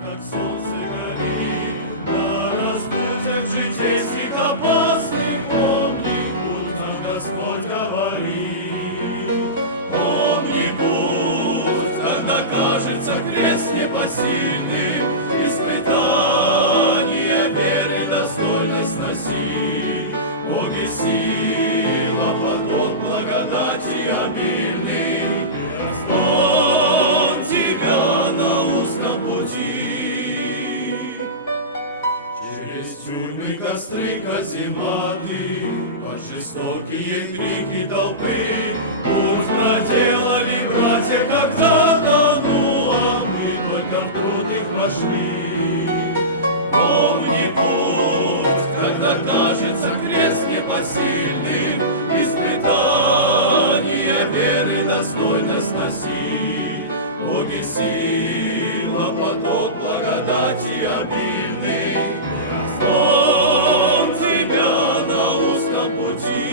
как солнце горит, на распутях житейских опасных, помни, путь нам Господь говорит. Помни путь, когда кажется крест непосильным, испытание веры достойно сноси. Бог и сила, поток благодати обильный, он тебя на узком пути. Через тюрьмы, костры, казематы, под жестокие крики толпы, путь проделали братья когда-то, ну а мы только в труд их вошли. Помни путь, когда кажется крест непосильным, испытание веры достойно сносить. Боги сила, поток благодати обильный, он тебя на узком пути.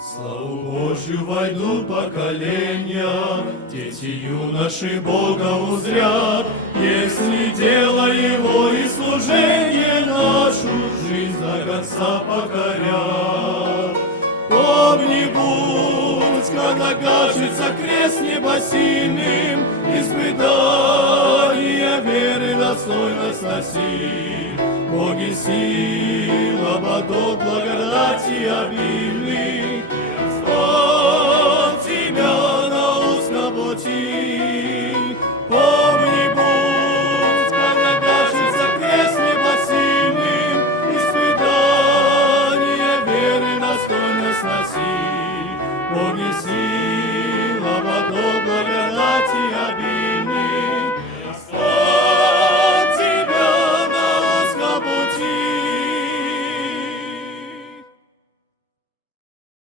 Славу Божью войдут поколения, дети юноши Бога узрят, если дело Его и служение нашу жизнь до конца покорят. Помни путь, когда кажется крест непосильным, испытание веры достойно сносить. Боги сила, поток благодати обильный, он тебя на узком пути. Помни путь, когда кажется крест непосильным, испытание веры достойно сносить. Боги сила, поток благодати